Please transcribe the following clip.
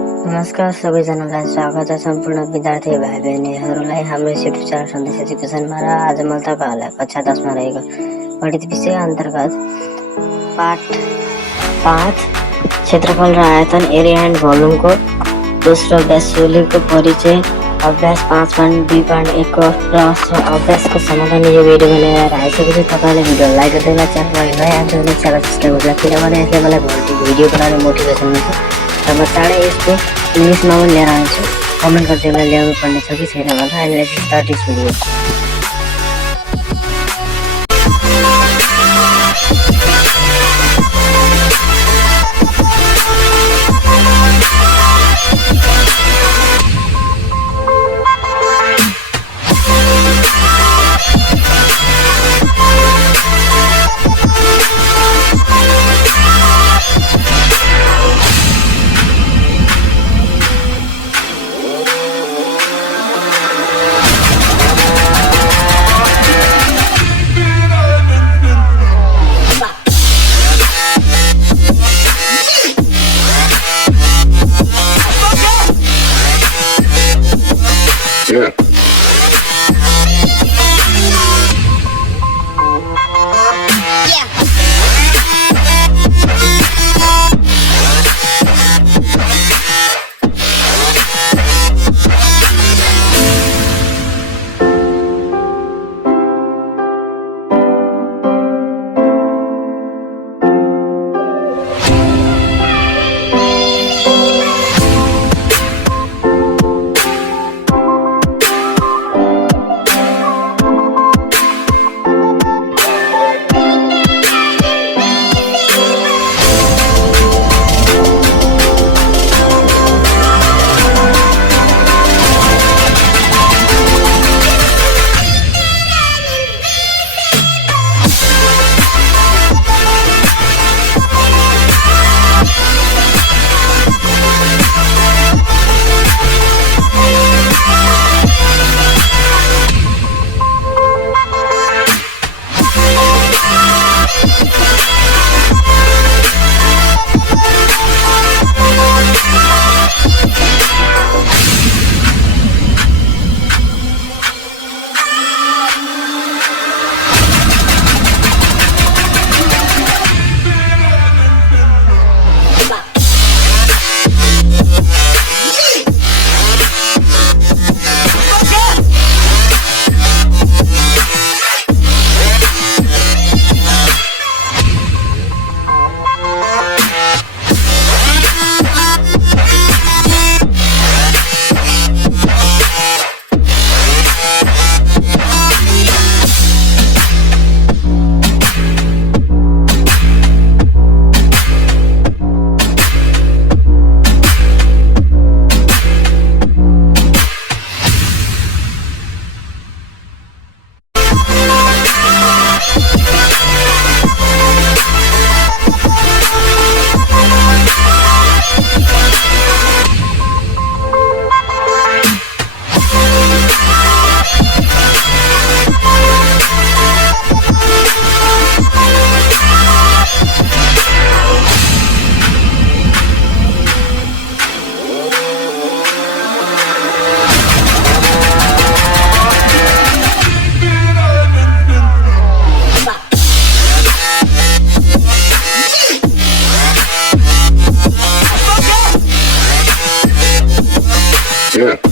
नमस्कार सबैजनालाई स्वागत छ। सम्पूर्ण विद्यार्थी भाइ बहिनीहरूलाई हाम्रो युट्युब च्यानल सन्देश एजुकेसनमा। र आज म तपाईहरुलाई कक्षा 10 मा रहेको गणित विषय अन्तर्गत पाठ 5 क्षेत्रफल र आयतन एरिया एन्ड भोल्युमको दोस्रो अभ्यास सोलीको परिचय अभ्यास 5.2.1 को र अभ्यासको समाधान यो भिडियोमा लिएर आइसकेको छु। तपाईले भिडियो लाइक गर्दै होला, च्यानलमा नयाँ हुनुहुन्छ च्यानल सब्स्क्राइब गर्नुहोला, किनभने यसले मलाई भिडियो बनाउने मोटिभेसन हुन्छ। र म चाँडै यसको इङ्ग्लिसमा पनि लिएर आउँछु। कमेन्ट गर्दै होला ल्याउनु पर्ने छ कि छैन भनेर। And let's start this video. Yeah.